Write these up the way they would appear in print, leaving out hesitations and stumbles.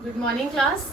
Good morning class.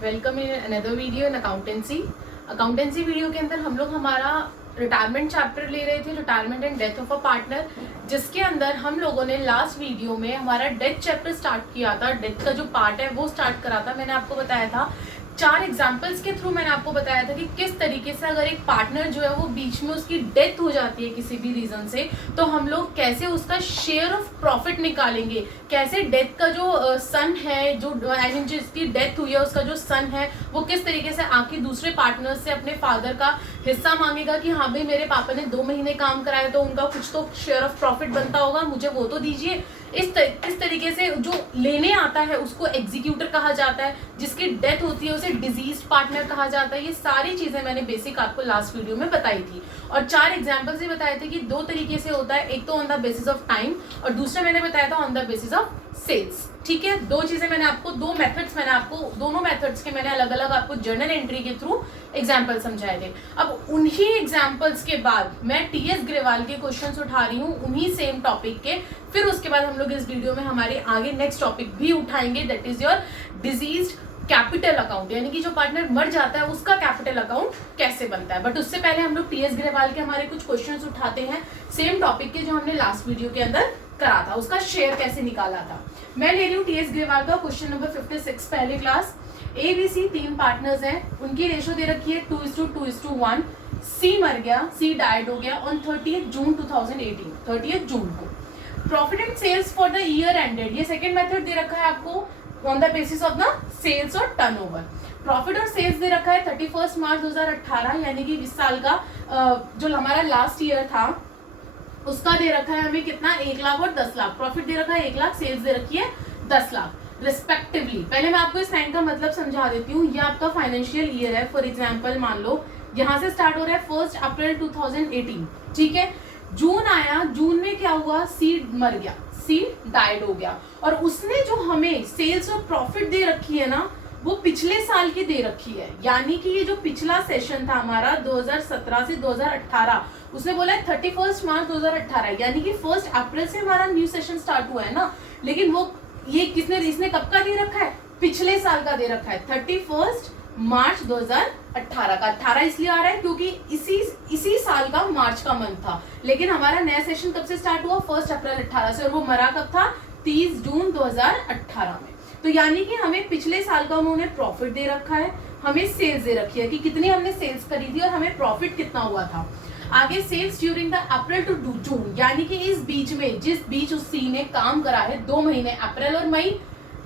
Welcome in another video in accountancy video के अंदर हम लोग हमारा रिटायरमेंट चैप्टर ले रहे थे, retirement and death of a partner, जिसके अंदर हम लोगों ने लास्ट वीडियो में हमारा डेथ चैप्टर स्टार्ट किया था। डेथ का जो पार्ट है वो स्टार्ट करा था। मैंने आपको बताया था 4 एग्जाम्पल्स के थ्रू मैंने आपको बताया था कि किस तरीके से अगर एक पार्टनर जो है वो बीच में उसकी डेथ हो जाती है किसी भी रीजन से, तो हम लोग कैसे उसका शेयर ऑफ प्रॉफिट निकालेंगे, कैसे डेथ का जो सन है, जो आई मीन जिसकी डेथ हुई है उसका जो सन है वो किस तरीके से आके दूसरे पार्टनर से अपने फादर का हिस्सा मांगेगा कि हाँ भाई मेरे पापा ने 2 महीने काम कराया तो उनका कुछ तो शेयर ऑफ प्रॉफिट बनता होगा, मुझे वो तो दीजिए। इस तरीके से जो लेने आता है उसको एग्जीक्यूटर कहा जाता है, जिसकी डेथ होती है उसे डिजीज पार्टनर कहा जाता है। ये सारी चीजें मैंने बेसिक आपको लास्ट वीडियो में बताई थी और 4 एग्जांपल्स भी बताए थे कि 2 तरीके से होता है, एक तो on the basis of time और दूसरा मैंने बताया था on the basis of sales. ठीक है, 2 चीजें मैंने आपको, 2 मेथड्स मैंने आपको, दोनों मेथड्स के मैंने अलग अलग आपको जर्नल एंट्री के थ्रू एग्जाम्पल समझाए थे। अब उन्हीं एग्जाम्पल्स के बाद मैं टीएस ग्रेवाल के क्वेश्चंस उठा रही हूँ उन्हीं सेम टॉपिक के। फिर उसके बाद हम लोग इस वीडियो में हमारे आगे नेक्स्ट टॉपिक भी उठाएंगे, that is your disease capital account, यानी कि जो पार्टनर मर जाता है उसका कैपिटल अकाउंट कैसे बनता है। बट उससे पहले हम लोग टीएस ग्रेवाल के हमारे कुछ क्वेश्चंस उठाते हैं सेम टॉपिक के जो हमने लास्ट वीडियो के अंदर करा था, उसका शेयर कैसे निकाला था। मैं ले रही हूँ टीएस ग्रेवाल का क्वेश्चन नंबर 56 पहले क्लास। ABC 3 पार्टनर्स हैं, उनकी रेशो दे रखी है 2:2:1। सी मर गया, सी डाइड हो गया ऑन 30 जून 2018, 30 जून को। Profit and sales for the year ended, ये सेकंड मेथड दे रखा है आपको on the basis of the sales और टर्नओवर। प्रॉफिट और सेल्स दे रखा है 31 मार्च 2018, यानी कि इस साल का जो हमारा लास्ट ईयर था उसका दे रखा है हमें कितना, 1 लाख और 10 लाख। प्रॉफिट दे रखा है 1 लाख, सेल्स दे रखी है 10 लाख रिस्पेक्टिवली। पहले मैं आपको इस लाइन का मतलब समझा देती हूँ। ये आपका फाइनेंशियल ईयर है। फॉर एग्जांपल मान लो यहाँ से स्टार्ट हो रहा है 1 अप्रैल 2018, ठीक है। जून आया, जून में क्या हुआ, सीड मर गया, सीड डाइड हो गया और उसने जो हमें सेल्स और प्रॉफिट दे रखी है ना वो पिछले साल की दे रखी है। यानी कि ये जो पिछला सेशन था हमारा 2017 से 2018, उसने बोला है 31 मार्च 2018, यानी कि 1 अप्रैल से हमारा न्यू सेशन स्टार्ट हुआ है ना। लेकिन वो ये इसने कब का दे रखा है, पिछले साल का दे रखा है 31 मार्च 2018 का। 18 इसलिए आ रहा है क्योंकि इसी साल का मार्च का मंथ था। लेकिन हमारा नया सेशन कब से स्टार्ट हुआ, 1 अप्रैल 18 से, और वो मरा कब था, 30 जून 2018 में। तो यानी कि हमें पिछले साल का उन्होंने प्रॉफिट दे रखा है, हमें सेल्स दे रखी है कि कितनी हमने सेल्स करी थी और हमें प्रॉफिट कितना हुआ था। आगे sales during the April to June, यानी कि इस बीच में जिस बीच उस सी ने काम करा है 2 महीने, अप्रैल और मई,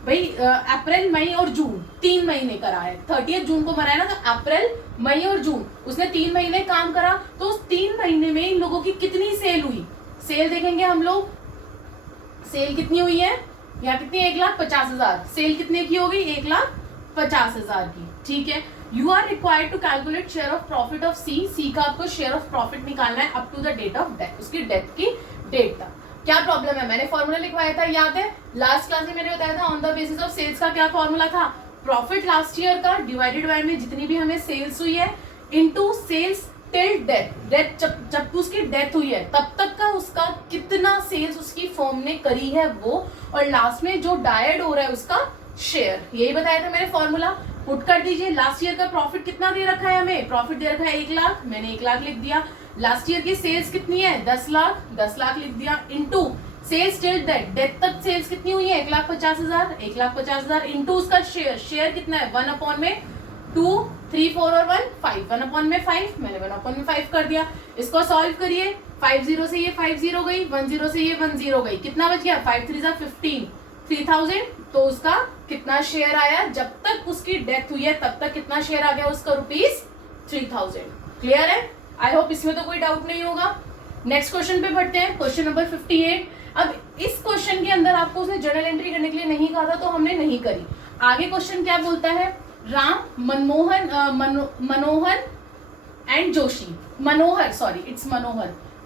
भाई अप्रैल मई और जून 3 महीने करा है। 30 जून को मरा है ना, तो अप्रैल मई और जून उसने 3 महीने काम करा। तो उस 3 महीने में इन लोगों की कितनी सेल हुई, सेल देखेंगे हम लोग। सेल कितनी हुई है, यहाँ कितनी, 1,50,000। सेल कितने की होगी, 1,50,000 की, ठीक है। You are required to calculate share of profit of C का आपको शेयर ऑफ प्रॉफिट निकालना है up to the date of death, उसकी डेथ की डेट तक। क्या प्रॉब्लम है, मैंने फॉर्मूला लिखवाया था, याद है लास्ट क्लास में मैंने बताया था on the basis of sales का क्या फॉर्मूला था, प्रॉफिट लास्ट ईयर का डिवाइडेड बाय में जितनी भी हमें सेल्स हुई है इनटू सेल्स टिल डेथ, जब उसकी डेथ हुई है तब तक का उसका कितना सेल्स उसकी फर्म ने करी है वो, और लास्ट में जो डायड हो रहा है उसका शेयर, यही बताया था मैंने फॉर्मूला। पुट कर दीजिए, लास्ट ईयर का प्रॉफिट कितना दे रखा है हमें, प्रॉफिट दे रखा है 1 लाख, मैंने 1 लाख लिख दिया। लास्ट ईयर की सेल्स कितनी है, 10 लाख, 10 लाख लिख दिया, इनटू सेल्स टिल डेथ तक सेल्स कितनी हुई है, 1,50,000, 1,50,000 इनटू उसका शेयर, शेयर कितना है 1 अपॉन में 2, 3, 4 और 1 5, 1 अपॉन में 5, मैंने 1 अपॉन में 5 कर दिया। इसको सॉल्व करिए, 50 से ये 50 गई, 10 से ये 10 गई, कितना बच गया, 5 3 15, 3000। तो उसका कितना शेयर आया, जब तक उसकी डेथ हुई है तब तक कितना शेयर आ गया उसका, ₹3000। क्लियर है, आई होप इसमें तो कोई डाउट नहीं होगा। नेक्स्ट क्वेश्चन पे बढ़ते हैं, क्वेश्चन नंबर 58। अब इस क्वेश्चन के अंदर आपको उसने जर्नल एंट्री करने के लिए नहीं कहा था तो हमने नहीं करी। आगे क्वेश्चन क्या बोलता है, Ram Manohar and Joshi,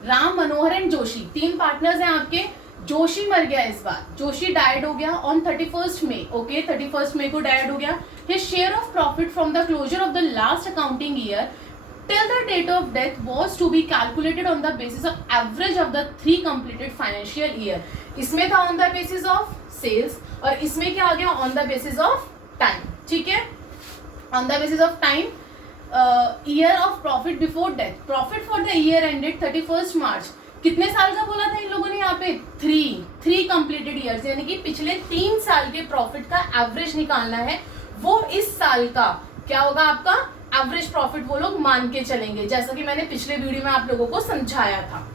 Ram Manohar and Joshi 3 partners हैं आपके। जोशी मर गया इस बार, जोशी डाइड हो गया ऑन 31 मई, ओके 31 मई को डाइड हो गया। His share of profit from the closure of the last accounting year till the date of death was to be calculated on the basis of average of the 3 completed financial year। इसमें था on the basis of sales और इसमें क्या आ गया on the basis of time, ठीक है, on the basis of time year of profit before death, profit for the year ended 31 मार्च, कितने साल का बोला था इन लोगों ने यहाँ पे, थ्री कंप्लीटेड ईयर्स, यानी कि पिछले 3 साल के प्रॉफिट का एवरेज निकालना है, वो इस साल का क्या होगा आपका एवरेज प्रॉफिट वो लोग मान के चलेंगे, जैसा कि मैंने पिछले वीडियो में आप लोगों को समझाया था।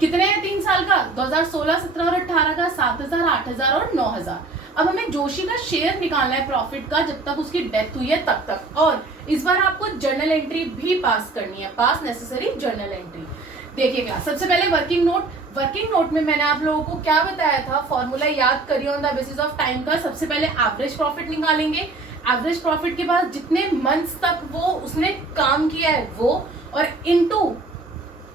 कितने हैं 3 साल का, 2016, 17 और 18 का 7,000, 8,000 और 9,000। अब हमें जोशी का शेयर निकालना है प्रॉफिट का जब तक उसकी डेथ हुई है तब तक, और इस बार आपको जर्नल एंट्री भी पास करनी है, पास नेसेसरी जर्नल एंट्री। देखिएगा, सबसे पहले वर्किंग नोट में मैंने आप लोगों को क्या बताया था, फॉर्मूला याद करिए on the basis of time का। सबसे पहले एवरेज प्रॉफिट निकालेंगे, एवरेज प्रॉफिट के बाद जितने मंथ्स तक वो उसने काम किया है वो, और इनटू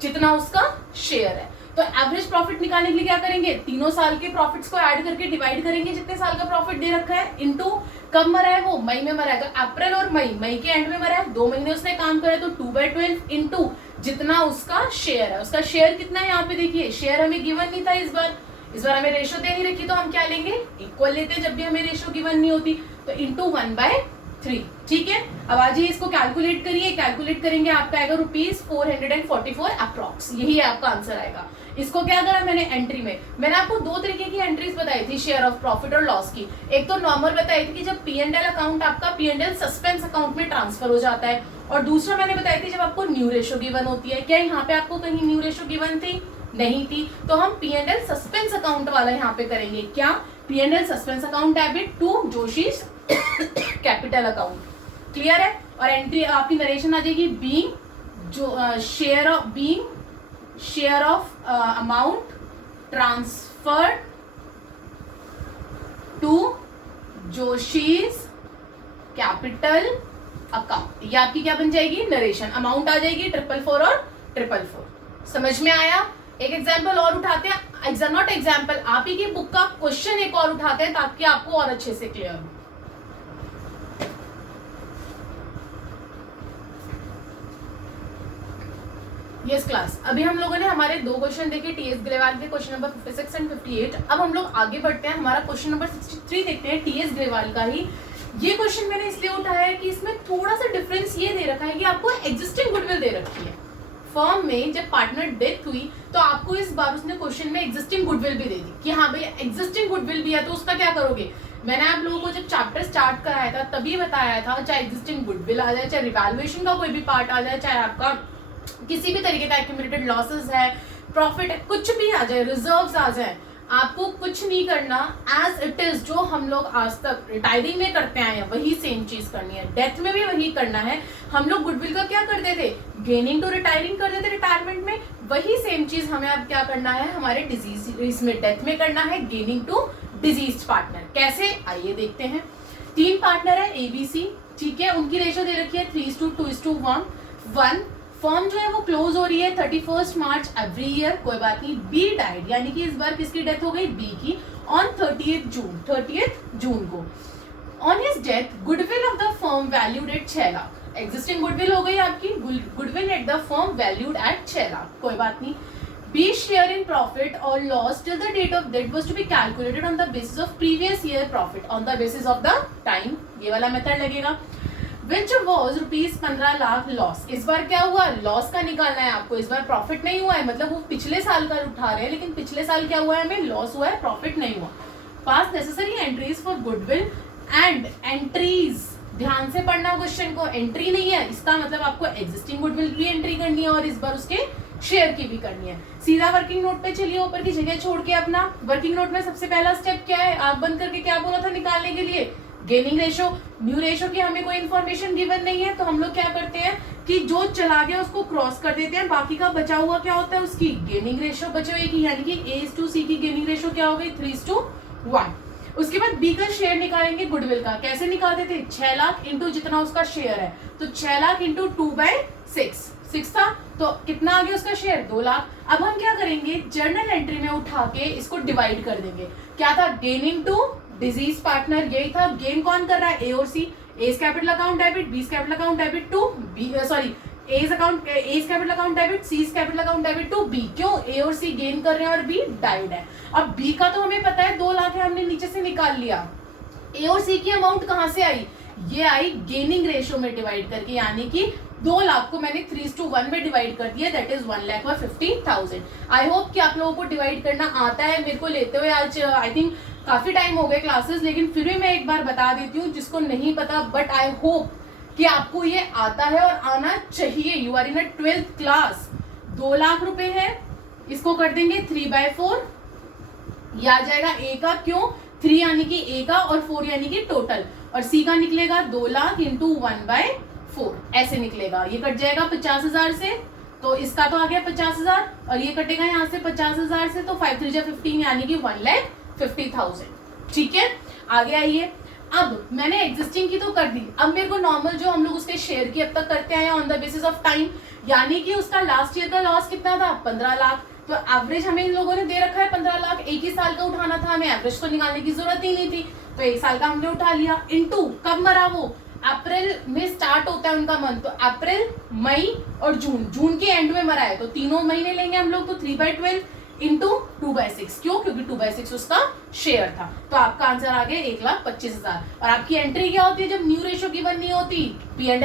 जितना उसका शेयर है। तो एवरेज प्रॉफिट निकालने के लिए क्या करेंगे, तीनों साल के प्रॉफिट्स को ऐड करके डिवाइड करेंगे, जितने साल का प्रॉफिट दे रखा है, इनटू कब मरा है वो, मई में मरा है, तो अप्रैल और मई के एंड में मरा है, 2 महीने उसने काम करा है, तो 2/12 इनटू जितना उसका शेयर है। उसका शेयर कितना है यहाँ पे देखिए, शेयर हमें गिवन नहीं था इस बार हमें रेशो दे नहीं रखी, तो हम क्या लेंगे, इक्वल लेते हैं जब भी हमें रेशो गिवन नहीं होती, तो इनटू 1/3, ठीक है। अब आज इसको कैलकुलेट करिए, कैलकुलेट करेंगे आपका आएगा ₹444 अप्रॉक्स, यही आपका आंसर आएगा। इसको क्या करा मैंने एंट्री में, मैंने आपको 2 तरीके की एंट्रीज बताई थी शेयर ऑफ प्रॉफिट और लॉस की। एक तो नॉर्मल बताई थी कि जब P&L अकाउंट आपका P&L सस्पेंस अकाउंट में ट्रांसफर हो जाता है, और दूसरा मैंने बताई थी जब आपको न्यू रेशो गिवन होती है। क्या यहाँ पे आपको कहीं न्यू रेशो गिवन थी, नहीं थी, तो हम P&L सस्पेंस अकाउंट वाला यहाँ पे करेंगे, क्या, P&L suspense account debit to Joshi's capital account, clear है। और एंट्री आपकी नरेशन आ जाएगी, बीइंग जो share of amount transferred to Joshi's capital account, ये आपकी क्या बन जाएगी, नरेशन। अमाउंट आ जाएगी 444 और 444। समझ में आया। एक एग्जाम्पल और उठाते हैं, नॉट एग्जाम्पल, आप ही की बुक का क्वेश्चन एक और उठाते हैं ताकि आपको और अच्छे से क्लियर हो। यस क्लास, अभी हम लोगों ने हमारे 2 क्वेश्चन देखे टीएस ग्रेवाल के, क्वेश्चन नंबर 56 एंड 58। अब हम लोग आगे बढ़ते हैं, हमारा क्वेश्चन नंबर 63 देखते हैं टीएस ग्रेवाल का ही। ये क्वेश्चन मैंने इसलिए उठाया है कि इसमें थोड़ा सा डिफरेंस ये दे रखा है कि आपको एग्जिस्टिंग गुडविल दे रखी है फर्म में। जब पार्टनर डेथ हुई तो आपको इस बार उसने क्वेश्चन में एग्जिस्टिंग गुडविल भी दे दी कि हाँ भाई एग्जिस्टिंग गुडविल भी है, तो उसका क्या करोगे। मैंने आप लोगों को जब चैप्टर स्टार्ट कराया था तभी बताया था, चाहे एग्जिस्टिंग गुडविल आ जाए, चाहे रिवैल्यूएशन का कोई भी पार्ट आ जाए, चाहे आपका किसी भी तरीके का एक्यूमुलेटेड लॉसेस है, प्रॉफिट है, कुछ भी आ जाए, रिजर्व्स आ जाए, आपको कुछ नहीं करना, एज इट इज जो हम लोग आज तक रिटायरिंग में करते आए हैं वही सेम चीज करनी है, डेथ में भी वही करना है। हम लोग गुडविल का क्या करते थे, गेनिंग टू रिटायरिंग करते थे रिटायरमेंट में, वही सेम चीज हमें अब क्या करना है, हमारे डिजीज इसमें डेथ में करना है, गेनिंग टू डिजीज पार्टनर। कैसे, आइए देखते हैं। 3 पार्टनर है ABC, ठीक है, उनकी रेशो दे रखी है 3:2:1। फर्म जो है वो क्लोज हो रही है 31 मार्च एवरी ईयर, कोई बात नहीं। बी डाइड, यानी कि इस बार किसकी डेथ हो गई, बी की, ऑन 30th जून को। On his death goodwill of the firm valued at 6 lakh. Existing goodwill हो गई आपकी, goodwill at the firm valued at 6 lakh, कोई बात नहीं। बी शेयर इन प्रॉफिट और loss till the date of death was to be calculated on the basis of previous year profit on the basis of the time, ये वाला method लगेगा। Which was ₹15 lakh loss. इस बार क्या हुआ, loss का निकालना है आपको, इस बार प्रॉफिट नहीं हुआ है, मतलब वो पिछले साल का उठा रहे हैं, लेकिन पिछले साल क्या हुआ है, हमें लॉस हुआ है, प्रॉफिट नहीं हुआ। पास necessary entries for goodwill and entries, ध्यान से पढ़ना क्वेश्चन को, एंट्री नहीं है इसका मतलब आपको एग्जिस्टिंग गुडविल की एंट्री करनी है और इस बार उसके शेयर की भी करनी है। सीधा वर्किंग नोट पे चलिए, ऊपर की जगह छोड़ के अपना वर्किंग नोट में सबसे पहला स्टेप क्या है, आंख बंद करके क्या बोला था निकालने के लिए, गेनिंग रेशो। न्यू रेशो की हमें कोई इन्फॉर्मेशन गिवन नहीं है, तो हम लोग क्या करते हैं कि जो चला गया उसको क्रॉस कर देते हैं, बाकी का बचा हुआ क्या होता है, उसकी गेनिंग रेशो बचे हुए की, यानी कि A:C की गेनिंग रेशो क्या हो गई, 3:1। उसके बाद बी का शेयर निकालेंगे गुडविल का, कैसे निकालते थे, 6 लाख इंटू जितना उसका शेयर है, तो 6 लाख इंटू 2/6 था, तो कितना आ गया उसका शेयर, 2 लाख। अब हम क्या करेंगे, जर्नल एंट्री में उठा के इसको डिवाइड कर देंगे। क्या था, गेनिंग टू डिजीज पार्टनर, यही था। गेन कौन कर रहा है, ए और C, A's capital account debit, B's capital account debit to B, sorry A's capital account debit, C's capital account debit to B. क्यों, ए और सी गेन कर रहे हैं और बी डाइड है। अब बी का तो हमें पता है 2 लाख है, हमने नीचे से निकाल लिया, ए और सी की अमाउंट कहां से आई, ये आई गेनिंग रेशियो में डिवाइड करके, यानी कि 2 लाख को मैंने 3:1 में डिवाइड कर दिया, दैट इज 1,50,000। आई होप कि आप लोगों को डिवाइड करना आता है। मेरे को लेते हुए आज आई थिंक काफी टाइम हो गए क्लासेस, लेकिन फिर भी मैं एक बार बता देती हूँ जिसको नहीं पता, बट आई होप कि आपको ये आता है और आना चाहिए। You are in a 12th class. 2 lakh रुपए है, इसको कर देंगे 3/4, यह आ जाएगा ए का, क्यों 3 यानी कि ए का और 4 यानी कि टोटल, और सी का निकलेगा 2 लाख इंटू 1/4, ऐसे निकलेगा। ये कट जाएगा 50,000 से, तो इसका तो आ गया 50,000, और ये कटेगा यहाँ से 50,000 से, तो 5 3 15 यानी कि 1,50,000। ठीक है, आगे आइए। अब मैंने एग्जिस्टिंग की तो कर दी, अब मेरे को नॉर्मल जो हम लोग उसके शेयर की अब तक करते आए on the basis of time, यानी कि उसका लास्ट ईयर का लॉस कितना था, 15 लाख। तो एवरेज हमें इन लोगों ने दे रखा है 15 लाख, एक ही साल का उठाना था, हमें एवरेज तो निकालने की जरूरत ही नहीं थी, तो 1 साल का हमने उठा लिया। इनटू कब मरा वो, अप्रैल में स्टार्ट होता है उनका मंथ, तो अप्रैल, मई और जून के एंड में मरा है, तो तीनों महीने लेंगे हम लोग, तो 3/12 इंटू 2/6, क्यों, क्योंकि 2/6 उसका शेयर था। तो आपका आंसर आ गया 1,25,000। और आपकी एंट्री क्या होती है जब न्यू रेशियो गिवन नहीं होती, P&L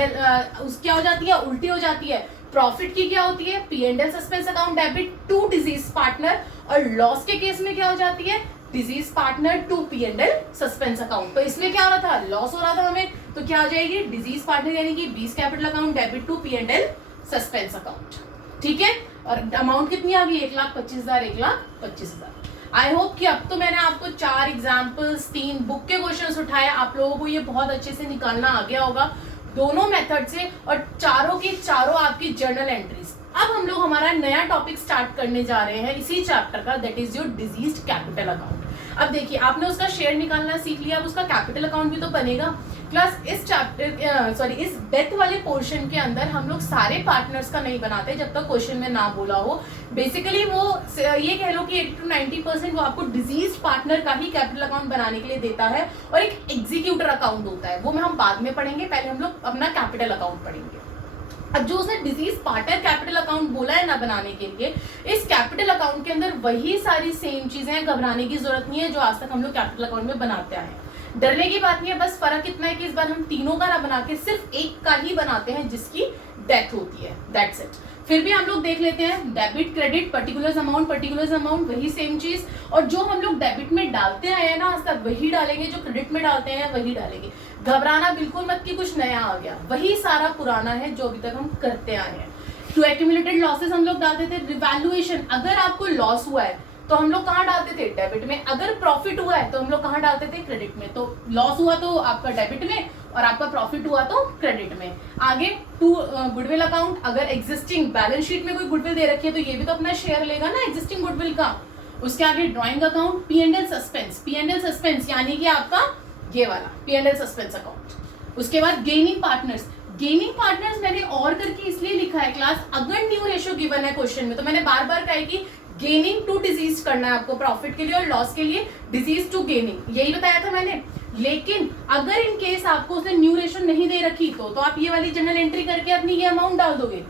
क्या हो जाती है, उल्टी हो जाती है। प्रॉफिट की क्या होती है, P&L suspense account debit to deceased partner, और लॉस के केस में क्या हो जाती है, deceased partner to P&L suspense account. तो इसमें क्या हो रहा था, लॉस हो रहा था हमें, तो क्या हो जाएगी, डिजीज पार्टनर यानी कि 20 capital account debit to P&L suspense account. ठीक है, और अमाउंट कितनी आ गई, 1,25,000, 1,25,000। आई होप कि अब तो मैंने आपको 4 एग्जाम्पल्स, 3 बुक के क्वेश्चंस उठाए, आप लोगों को ये बहुत अच्छे से निकालना आ गया होगा दोनों मेथड से, और चारों की चारों आपकी जर्नल एंट्रीज। अब हम लोग हमारा नया टॉपिक स्टार्ट करने जा रहे हैं इसी चैप्टर का, that is your disease capital account. अब देखिए, आपने उसका शेयर निकालना सीख लिया, अब उसका कैपिटल अकाउंट भी तो बनेगा। प्लस इस चैप्टर इस डेथ वाले पोर्शन के अंदर हम लोग सारे पार्टनर्स का नहीं बनाते जब तक क्वेश्चन में ना बोला हो। बेसिकली वो ये कह लो कि 80 to 90% वो आपको डिजीज पार्टनर का ही कैपिटल अकाउंट बनाने के लिए देता है, और एक एग्जीक्यूटर अकाउंट होता है, वो हम बाद में पढ़ेंगे, पहले हम लोग अपना कैपिटल अकाउंट पढ़ेंगे। अब जो उसने डिजीज पार्टनर कैपिटल अकाउंट बोला है ना बनाने के लिए, इस कैपिटल अकाउंट के अंदर वही सारी सेम चीजें हैं, घबराने की जरूरत नहीं है जो आज तक हम लोग कैपिटल अकाउंट में बनाते आए हैं। डरने की बात नहीं है, बस फर्क इतना है कि इस बार हम तीनों का ना बना के सिर्फ एक का ही बनाते हैं जिसकी डेथ होती है, दैट्स इट। फिर भी हम लोग देख लेते हैं, डेबिट क्रेडिट पर्टिकुलर अमाउंट वही सेम चीज, और जो हम लोग डेबिट में डालते आए हैं ना आज तक वही डालेंगे, जो क्रेडिट में डालते हैं वही डालेंगे। घबराना बिल्कुल मत कि कुछ नया आ गया, वही सारा पुराना है जो अभी तक हम करते आए हैं। टू एक्यूमुलेटेड लॉसेस हम लोग डालते थे, रिवैल्यूएशन, अगर आपको लॉस हुआ है तो हम लोग कहाँ डालते थे, डेबिट में, अगर प्रॉफिट हुआ है तो हम लोग कहाँ डालते थे, क्रेडिट में। तो लॉस हुआ तो आपका डेबिट में, और आपका प्रॉफिट हुआ तो क्रेडिट में। आगे टू गुडविल अकाउंट, अगर एग्जिस्टिंग बैलेंस शीट में कोई गुडविल दे रखी है तो ये भी तो अपना शेयर लेगा ना एग्जिस्टिंग गुडविल का। उसके आगे ड्रॉइंग अकाउंट, P&L सस्पेंस यानी कि आपका ये वाला P&L सस्पेंस अकाउंट। उसके बाद गेनिंग पार्टनर्स मैंने और करके इसलिए लिखा है क्लास, अगर न्यू रेशियो गिवन है क्वेश्चन में तो मैंने बार बार कहा कि गेनिंग टू डिजीज करना है आपको, प्रॉफिट के लिए और लॉस के लिए डिजीज टू गेनिंग, यही बताया था मैंने। लेकिन अगर इन केस आपको उसने न्यू रेशियो नहीं दे रखी तो आप ये वाली जनरल एंट्री करके अपनी ये अमाउंट डाल दोगे।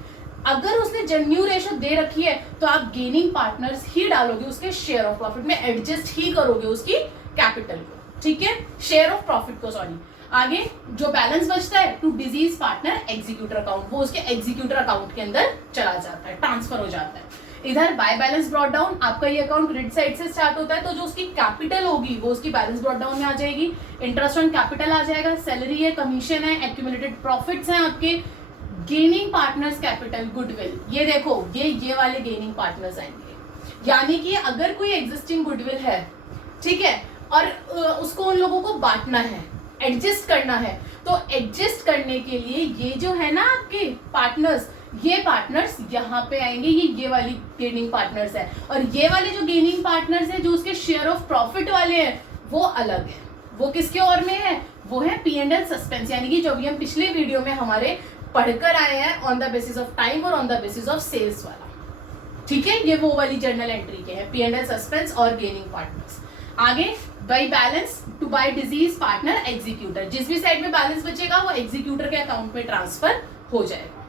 अगर उसने न्यू रेशियो दे रखी है तो आप गेनिंग पार्टनर्स ही डालोगे, उसके शेयर ऑफ प्रॉफिट में एडजस्ट ही करोगे उसकी कैपिटल को, ठीक है, शेयर ऑफ प्रॉफिट को, सॉरी। आगे जो बैलेंस बचता है to deceased partner executor account, वो उसके एग्जीक्यूटर अकाउंट के अंदर चला जाता है, ट्रांसफर हो जाता है। इधर बाय बैलेंस ब्रॉट डाउन, आपका ये अकाउंट क्रेडिट साइड से स्टार्ट होता है, तो जो उसकी कैपिटल होगी वो उसकी बैलेंस ब्रॉट डाउन में आ जाएगी। इंटरेस्ट ऑन कैपिटल आ जाएगा, सैलरी है, कमीशन है, एक्यूमुलेटेड प्रॉफिट्स हैं आपके। गेनिंग पार्टनर्स कैपिटल गुडविल, ये देखो ये वाले गेनिंग पार्टनर्स आएंगे, यानी कि अगर कोई एग्जिस्टिंग गुडविल है, ठीक है, और उसको उन लोगों को बांटना है, एडजस्ट करना है, तो एडजस्ट करने के लिए ये जो है ना आपके पार्टनर्स, ये पार्टनर्स यहाँ पे आएंगे, ये वाली गेनिंग पार्टनर्स है। और ये वाले जो गेनिंग पार्टनर्स है जो उसके शेयर ऑफ प्रॉफिट वाले हैं वो अलग है, वो किसके और में है, वो है P&L सस्पेंस, यानी कि जो भी हम पिछले वीडियो में हमारे पढ़कर आए हैं on the basis of time और on the basis of sales वाला, ठीक है, ये वो वाली जर्नल एंट्री के हैं, P&L सस्पेंस और गेनिंग पार्टनर्स। आगे by balance two by disease partner executor, जिस भी साइड में बैलेंस बचेगा वो एग्जीक्यूटर के अकाउंट में ट्रांसफर हो जाएगा।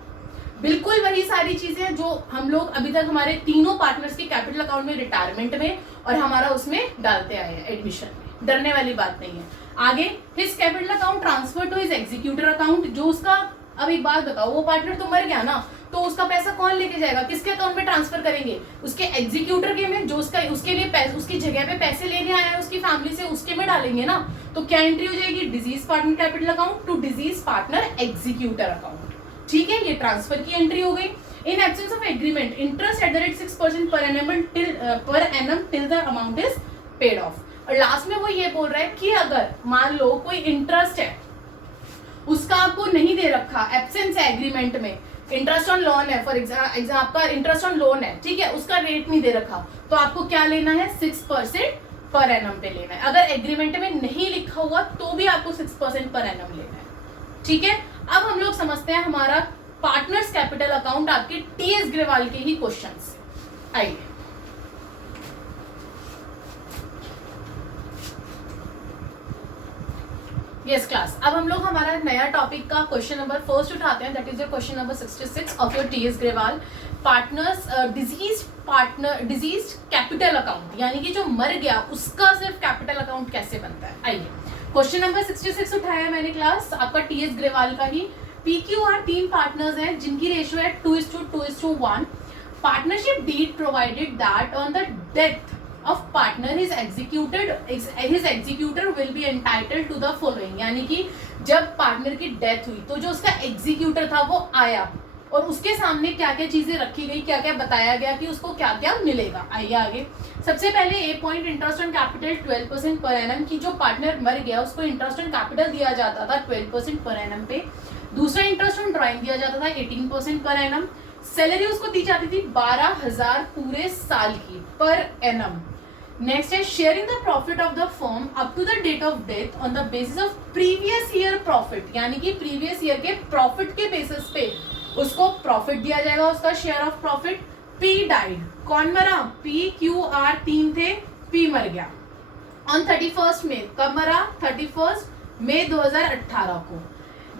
बिल्कुल वही सारी चीजें जो हम लोग अभी तक हमारे तीनों पार्टनर्स के कैपिटल अकाउंट में, रिटायरमेंट में और हमारा उसमें डालते आए हैं एडमिशन में, डरने वाली बात नहीं है। आगे his capital account transfer to his executor account, जो उसका, अब एक बात बताओ, वो पार्टनर तो मर गया ना, तो उसका पैसा कौन लेके जाएगा, किसके अकाउंट में ट्रांसफर करेंगे, उसके एग्जीक्यूटर के में, जो उसका उसके लिए पैसे, उसकी जगह पे पैसे लेने आया है उसकी फैमिली से, उसके में डालेंगे ना। तो क्या एंट्री हो जाएगी, deceased partner capital account to deceased partner executor account. ठीक है, ये ट्रांसफर की एंट्री हो गई। In absence of agreement interest at the rate 6% per annum till the amount is paid off. और लास्ट में वो ये बोल रहा है कि अगर मान लो कोई इंटरेस्ट है उसका आपको नहीं दे रखा, एब्सेंस है एग्रीमेंट में, इंटरेस्ट ऑन लोन है, फॉर एग्जाम्पल आपका इंटरेस्ट ऑन लोन है, ठीक है, उसका रेट नहीं दे रखा, तो आपको क्या लेना है, 6% पर एनम पे लेना है। अगर एग्रीमेंट में नहीं लिखा हुआ तो भी आपको 6% पर एनम लेना है। ठीक है, अब हम लोग समझते हैं हमारा पार्टनर्स कैपिटल अकाउंट, आपके टीएस ग्रेवाल के ही क्वेश्चंस। आइए, यस क्लास, अब हम लोग हमारा नया टॉपिक का क्वेश्चन नंबर फर्स्ट उठाते हैं, that is your question number 66 of your TS Grewal, partners deceased capital account, यानी कि जो मर गया उसका सिर्फ कैपिटल अकाउंट कैसे बनता है। आइए, क्वेश्चन नंबर 66 उठाया मैंने क्लास, आपका टीएस ग्रेवाल का ही। PQR 3 पार्टनर्स हैं जिनकी रेशियो है 2:2:1। Partnership deed provided that on the death of partner his executor will be entitled to the following, यानी कि जब पार्टनर की डेथ हुई तो जो उसका एग्जीक्यूटर था वो आया और उसके सामने क्या क्या चीजें रखी गई, क्या क्या बताया गया कि उसको क्या क्या मिलेगा। आइए आगे, सबसे पहले A point, interest on capital 12% per annum, की जो पार्टनर मर गया उसको इंटरेस्ट ऑन कैपिटल दिया जाता था 12% पर एनम पे। दूसरा, इंटरेस्ट ऑन ड्राइंग दिया जाता था 18% पर एनम। सैलरी उसको दी जाती थी 12,000 पूरे साल की पर एनम। नेक्स्ट है sharing the profit of the firm up to the date of death on the basis of previous year profit, यानी कि प्रीवियस ईयर के प्रॉफिट के बेसिस पे उसको प्रॉफिट दिया जाएगा, उसका share of profit. P died, कौन मरा, PQR 3 थे, पी मर गया ऑन 31 मई, कब मरा, 31 मई 2018 को।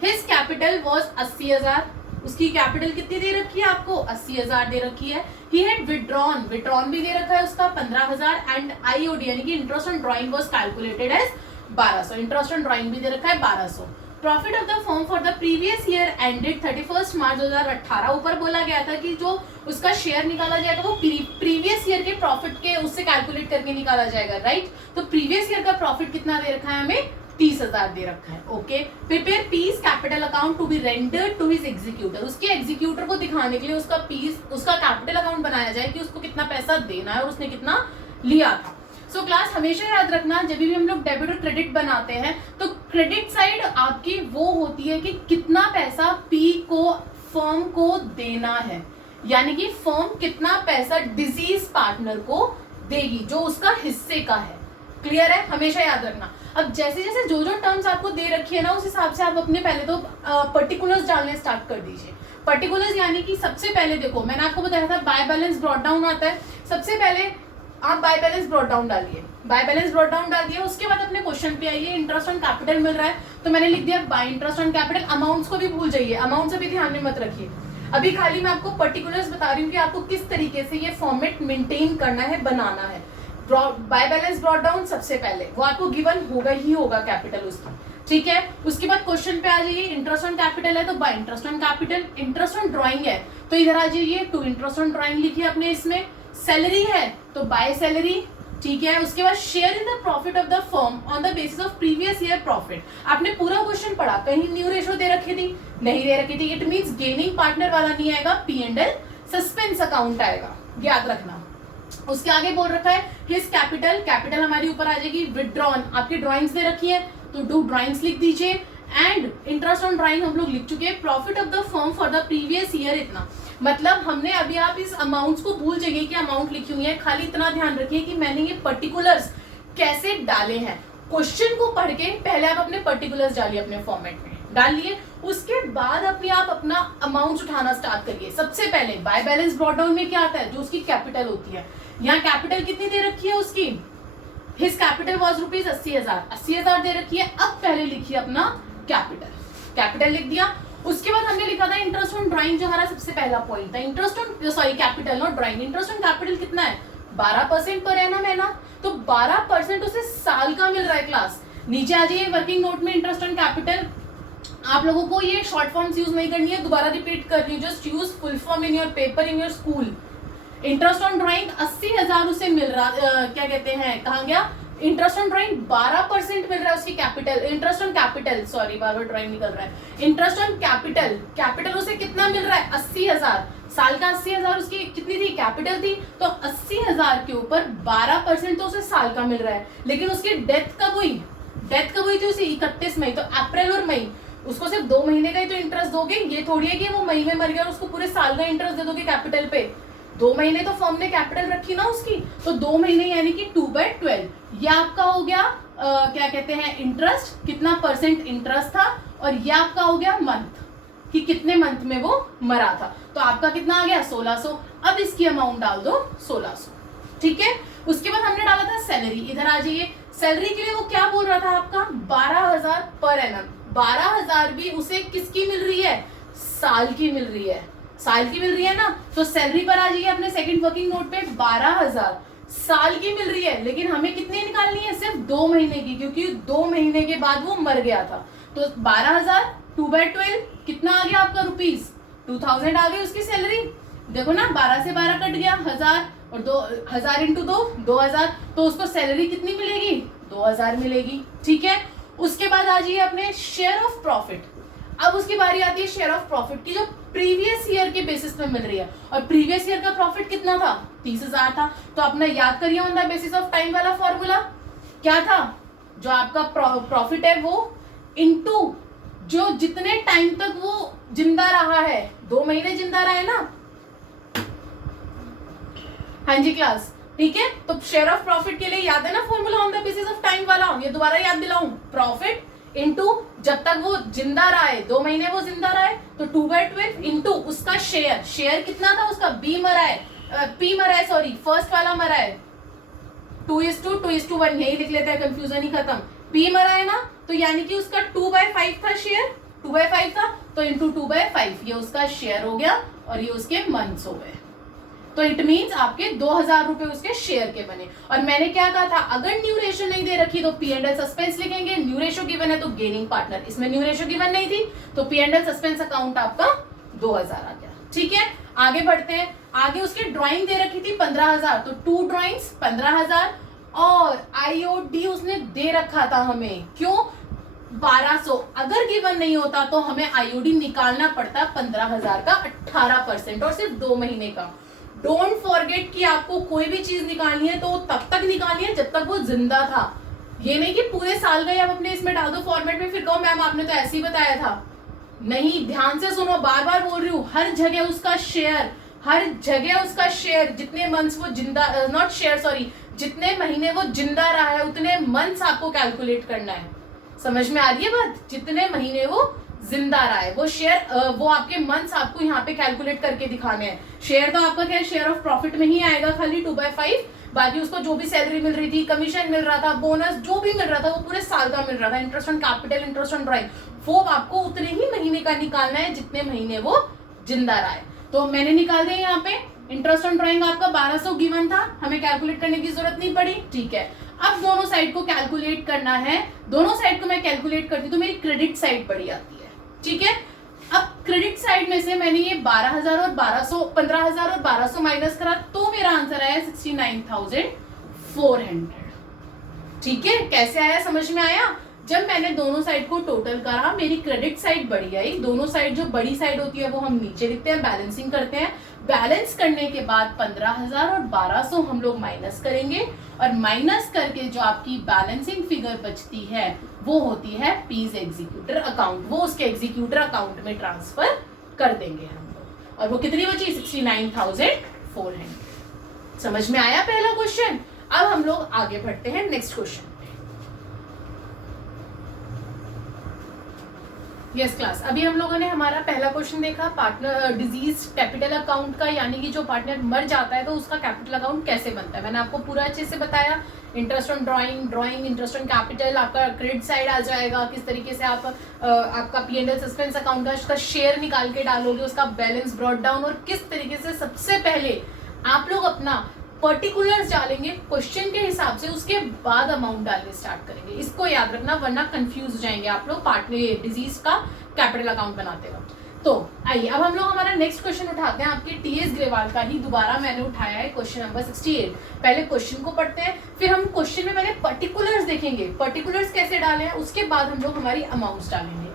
हिज कैपिटल वॉज 80,000, उसकी कैपिटल कितनी दे रखी है आपको, 80,000 दे रखी है। ही हैड विड्रॉन भी दे रखा है उसका 15,000 एंड IOD यानी कि interest on drawing was calculated as 1200, interest on drawing भी दे रखा है 1200। Profit of the firm for the previous year ended 31 March 2018, ऊपर बोला गया था कि जो उसका शेयर निकाला जाएगा वो प्रीवियस ईयर के प्रॉफिट के उससे कैलकुलेट करके निकाला जाएगा, राइट। तो प्रीवियस ईयर का प्रॉफिट कितना दे रखा है हमें, 30,000 दे रखा है। Okay, prepare P's capital account to be rendered to his executor, उसके एग्जीक्यूटर को दिखाने के लिए उसका कैपिटल अकाउंट बनाया जाए कि उसको कितना पैसा देना है और उसने कितना लिया था। सो क्लास हमेशा याद रखना, जब भी हम लोग डेबिट और क्रेडिट बनाते हैं तो क्रेडिट साइड आपकी वो होती है कि कितना पैसा पी को फर्म को देना है, यानी कि फर्म कितना पैसा डिजीज पार्टनर को देगी जो उसका हिस्से का है। क्लियर है, हमेशा याद रखना। अब जैसे जैसे जो टर्म्स आपको दे रखी है ना उस हिसाब से आप अपने पहले तो पर्टिकुलर्स डालने स्टार्ट कर दीजिए। पर्टिकुलर्स यानी कि सबसे पहले देखो मैंने आपको बताया था बाय बैलेंस ब्रॉट डाउन आता है, सबसे पहले आप बाय बैलेंस ब्रॉट डाउन डालिए, बाय बैलेंस ब्रॉट डाउन डाल दिया, उसके बाद अपने क्वेश्चन पे आइए। इंटरेस्ट ऑन कैपिटल मिल रहा है तो मैंने लिख दिया bye interest on capital. Amounts को भी भूल जाइए, अमाउंट से भी ध्यान में मत रखिए, अभी खाली मैं आपको पर्टिकुलर्स बता रही हूँ कि आपको किस तरीके से ये फॉर्मेट मेंटेन करना है, बनाना है। बाय बैलेंस ब्रॉट डाउन सबसे पहले वो आपको गिवन होगा ही होगा कैपिटल उसकी, ठीक है। उसके बाद क्वेश्चन पे आ जाइए, इंटरेस्ट ऑन कैपिटल है तो bye interest on capital, interest on drawing है तो इधर आ जाइए टू इंटरेस्ट ऑन ड्राइंग लिखिए आपने, इसमें सैलरी है तो बाय सैलरी, ठीक है। उसके बाद share in the profit of the firm on the basis of previous year profit. आपने पूरा क्वेश्चन पढ़ा, कहीं न्यू रेशो दे रखी थी, नहीं दे रखी थी, इट मींस गेनिंग पार्टनर वाला नहीं आएगा, P&L सस्पेंस अकाउंट आएगा, याद रखना। उसके आगे बोल रखा है हिज कैपिटल, कैपिटल हमारी ऊपर आ जाएगी। विड्रॉन, आपकी ड्राइंग्स दे रखी है तो डू ड्राइंग्स लिख दीजिए एंड इंटरेस्ट ऑन ड्राइंग हम लोग लिख चुके हैं। Profit of the firm for the previous year, इतना मतलब हमने अभी, आप इस अमाउंट्स को भूल जाइए कि अमाउंट लिखी हुई है, खाली इतना ध्यान रखिए कि मैंने ये पर्टिकुलर्स कैसे डाले हैं। क्वेश्चन को पढ़ के पहले आप अपने पर्टिकुलर्स डालिए, अपने फॉर्मेट में डाल लिए, उसके बाद अपने आप अपना अमाउंट उठाना स्टार्ट करिए। सबसे पहले बाय बैलेंस ब्रॉट डाउन में क्या आता है, जो उसकी कैपिटल होती है, यहाँ कैपिटल कितनी दे रखी है उसकी, हिज कैपिटल वाज रुपीज 80,000 दे रखी है। अब पहले लिखिए अपना कैपिटल, कैपिटल लिख दिया। उसके बाद हमने लिखा था इंटरेस्ट ऑन ड्राइंग, जो हमारा सबसे पहला पॉइंट था, interest on capital not drawing. Interest on capital कितना है, 12% पर एनम है ना, तो 12% उसे साल का मिल रहा है क्लास, नीचे आ जाइए वर्किंग नोट में इंटरेस्ट ऑन कैपिटल। आप लोगों को ये शॉर्ट फॉर्म्स यूज नहीं करनी है, दोबारा रिपीट कर रही हूँ, just use full form in your paper in your school. Interest on drawing 80,000 उसे मिल रहा, क्या कहते हैं, कहा गया इंटरेस्ट ऑन ड्राइंग 12% मिल रहा है उसकी capital, interest on capital, sorry bar bar drawing निकल रहा है, इंटरेस्ट ऑन कैपिटल, कैपिटल उसे कितना मिल रहा है 80,000, साल का 80,000 उसकी कितनी थी कैपिटल थी, तो 80,000 के ऊपर 12% तो उसे साल का मिल रहा है। लेकिन उसकी डेथ कब हुई, डेथ कब हुई थी उसी 31 मई, तो अप्रैल और मई, उसको सिर्फ 2 महीने का ही तो इंटरेस्ट दोगे, ये थोड़ी है कि वो मई में मर गया और उसको पूरे साल का इंटरेस्ट दे दोगे कैपिटल पे। 2 महीने तो फर्म ने कैपिटल रखी ना उसकी, तो 2 महीने यानी कि 2/12 ये आपका हो गया क्या कहते हैं इंटरेस्ट, कितना परसेंट इंटरेस्ट था, और ये आपका हो गया मंथ कि कितने मंथ में वो मरा था। तो आपका कितना आ गया 1600। अब इसकी अमाउंट डाल दो 1600, ठीक है। उसके बाद हमने डाला था सैलरी, इधर आ जाइए। सैलरी के लिए वो क्या बोल रहा था आपका 12,000 पर एनम, 12,000 भी उसे किसकी मिल रही है, साल की मिल रही है, साल की मिल रही है ना। तो सैलरी पर आ जाइए अपने सेकंड वर्किंग नोट पे, 12,000 साल की मिल रही है, लेकिन हमें कितनी निकालनी है, सिर्फ 2 महीने की, क्योंकि 2 महीने के बाद वो मर गया था। तो 12,000 2/12 कितना आ गया आपका रुपीस, 2000 आ गई उसकी सैलरी। देखो ना 12 से 12 कट गया 1000, और 2000 इंटू 2 2000, तो उसको सैलरी कितनी मिलेगी 2000 मिलेगी, ठीक है। उसके बाद आ जाइए अपने शेयर ऑफ प्रॉफिट। अब उसकी बारी आती है शेयर ऑफ प्रॉफिट की, जो प्रीवियस ईयर के बेसिस पे मिल रही है, और प्रीवियस ईयर का प्रॉफिट कितना था 30,000 था। तो अपना याद करिए on the basis of time वाला फॉर्मूला क्या था, जो आपका प्रॉफिट है वो इनटू जो जितने टाइम तक वो जिंदा रहा है, 2 महीने जिंदा रहा है ना, हाँ जी क्लास, ठीक है। तो शेयर ऑफ प्रॉफिट के लिए याद है ना formula on the basis of time वाला, ये दोबारा याद दिलाऊं, प्रॉफिट इनटू जब तक वो जिंदा रहा है, 2 महीने वो जिंदा रहा है, तो 2/12 इनटू उसका शेयर, शेयर कितना था उसका, बी मरा है, पी मरा है, सॉरी फर्स्ट वाला मरा है, 2:1 यही लिख लेते हैं, कंफ्यूजन ही खत्म। पी मरा है ना, तो यानी कि उसका 2/5 था शेयर, 2/5 था, तो इंटू 2/5 ये उसका शेयर हो गया, और ये उसके मंथ्स हो गए। तो इट मींस आपके 2,000 रुपए उसके शेयर के बने। और मैंने क्या कहा था, अगर न्यू रेशो नहीं दे रखी तो P&L सस्पेंस लिखेंगे, न्यू रेशो गिवन है तो गेनिंग पार्टनर, इसमें न्यू रेशो गिवन नहीं थी, तो P&L सस्पेंस अकाउंट आपका 2,000 आ गया, ठीक है। आगे बढ़ते हैं, आगे उसकी ड्राइंग दे रखी थी 15,000, तो 2 ड्राइंग्स 15,000, और IOD उसने दे रखा था हमें, क्यों 1200, अगर गिवन नहीं होता तो हमें IOD निकालना पड़ता 15,000 का 18%, और सिर्फ 2 महीने का। डोंट फॉरगेट कि आपको कोई भी चीज निकालनी है तो तब तक निकालनी है जब तक वो जिंदा था, ये नहीं कि पूरे साल गए अब अपने इसमें डाल दो फॉर्मेट में, फिर कहो मैम आपने तो ऐसे ही बताया था। नहीं, ध्यान से सुनो, बार बार बोल रही हूँ, हर जगह उसका शेयर, हर जगह उसका शेयर, जितने मंथ्स वो जिंदा, नॉट शेयर सॉरी, जितने महीने वो जिंदा रहा है उतने मंथ्स आपको कैलकुलेट करना है। समझ में आ रही है बात, जितने महीने वो जिंदा रहा है वो शेयर, वो आपके मंथ्स आपको यहाँ पे कैलकुलेट करके दिखाने हैं। शेयर तो आपका क्या है, शेयर ऑफ प्रॉफिट में ही आएगा खाली 2/5, बाकी उसको जो भी सैलरी मिल रही थी, कमीशन मिल रहा था, बोनस जो भी मिल रहा था वो पूरे साल का मिल रहा था, interest on capital, interest on drawing, वो आपको उतने ही महीने का निकालना है जितने महीने वो जिंदा रहा है। तो मैंने निकाल दिया यहाँ पे, इंटरेस्ट ऑन ड्राइंग आपका 1200 गिवन था, हमें कैलकुलेट करने की जरूरत नहीं पड़ी, ठीक है। अब दोनों साइड को कैलकुलेट करना है, दोनों साइड को मैं कैलकुलेट करती तो मेरी क्रेडिट साइड बड़ी आती है, ठीक है। अब क्रेडिट साइड में से मैंने ये 12,000 और 1200, 15,000 और 1200 माइनस करा, तो मेरा आंसर आया 69,400, ठीक है। कैसे आया, समझ में आया। जब मैंने दोनों साइड को टोटल करा, मेरी क्रेडिट साइड बड़ी आई, दोनों साइड जो बड़ी साइड होती है वो हम नीचे लिखते हैं, बैलेंसिंग करते हैं, बैलेंस करने के बाद 15,000 और 1200 हम लोग माइनस करेंगे, और माइनस करके जो आपकी बैलेंसिंग फिगर बचती है वो होती है पीज एग्जीक्यूटर अकाउंट, वो उसके एग्जीक्यूटर अकाउंट में ट्रांसफर कर देंगे हम लोग, और वो कितनी बची 69,400। समझ में आया पहला क्वेश्चन। अब हम लोग आगे बढ़ते हैं नेक्स्ट क्वेश्चन। यस क्लास, अभी हम लोगों ने हमारा पहला क्वेश्चन देखा, पार्टनर डिजीज कैपिटल अकाउंट का, यानी कि जो पार्टनर मर जाता है तो उसका कैपिटल अकाउंट कैसे बनता है, मैंने आपको पूरा अच्छे से बताया। Interest on drawing, interest on capital, आपका क्रेडिट साइड आ जाएगा, किस तरीके से आप आपका P&L सस्पेंस अकाउंट का उसका शेयर निकाल के डालोगे, उसका बैलेंस ब्रॉट डाउन, और किस तरीके से सबसे पहले आप लोग अपना पर्टिकुलर्स डालेंगे क्वेश्चन के हिसाब से, उसके बाद अमाउंट डालने स्टार्ट करेंगे। इसको याद रखना, वरना कंफ्यूज हो जाएंगे आप लोग पार्टनर डिजीज का कैपिटल अकाउंट बनाते वक्त। तो आइए अब हम लोग हमारा नेक्स्ट क्वेश्चन उठाते हैं, आपके टीएस ग्रेवाल का ही दोबारा मैंने उठाया है क्वेश्चन नंबर 68। पहले क्वेश्चन को पढ़ते हैं, फिर हम क्वेश्चन में पहले पर्टिकुलर्स देखेंगे, पर्टिकुलर्स कैसे डाले हैं, उसके बाद हम लोग हमारी अमाउंट्स डालेंगे।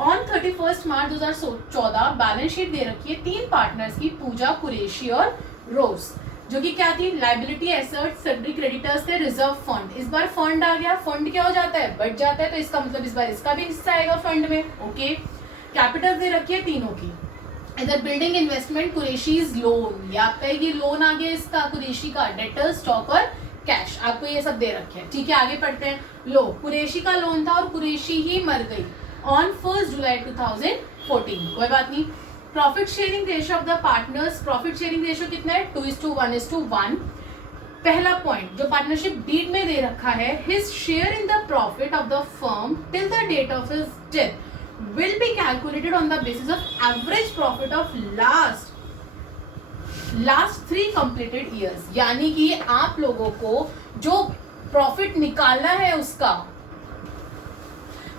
ऑन 31 मार्च 2014 बैलेंस शीट दे रखी है 3 पार्टनर्स की, पूजा, कुरैशी और रोज, जो कि क्या थी, लाइबिलिटी, एसेट्स, सन्ड्री क्रेडिटर्स थे, रिजर्व फंड। इस बार फंड आ गया, फंड क्या हो जाता है, बढ़ जाता है, तो इसका मतलब इस बार इसका भी हिस्सा आएगा फंड में। ओके, कैपिटल दे रखी है तीनों की, इधर बिल्डिंग, इन्वेस्टमेंट, कुरैशीज लोन, ये आपका ये लोन आ गया इसका कुरैशी का, डेटर, स्टॉक और कैश, आपको ये सब दे रखे हैं। ठीक है, आगे पढ़ते हैं। लो, कुरैशी का लोन था और कुरैशी ही मर गई ऑन 1 जुलाई 2014, कोई बात नहीं। Profit sharing ratio of the partners, profit sharing ratio कितना है, 2:1:1। पहला पॉइंट जो पार्टनरशिप डीड में दे रखा है, his share in the profit of the firm till the date of his death will be calculated on the basis of average profit of last 3 completed years। यानी कि आप लोगों को जो प्रॉफिट निकालना है उसका,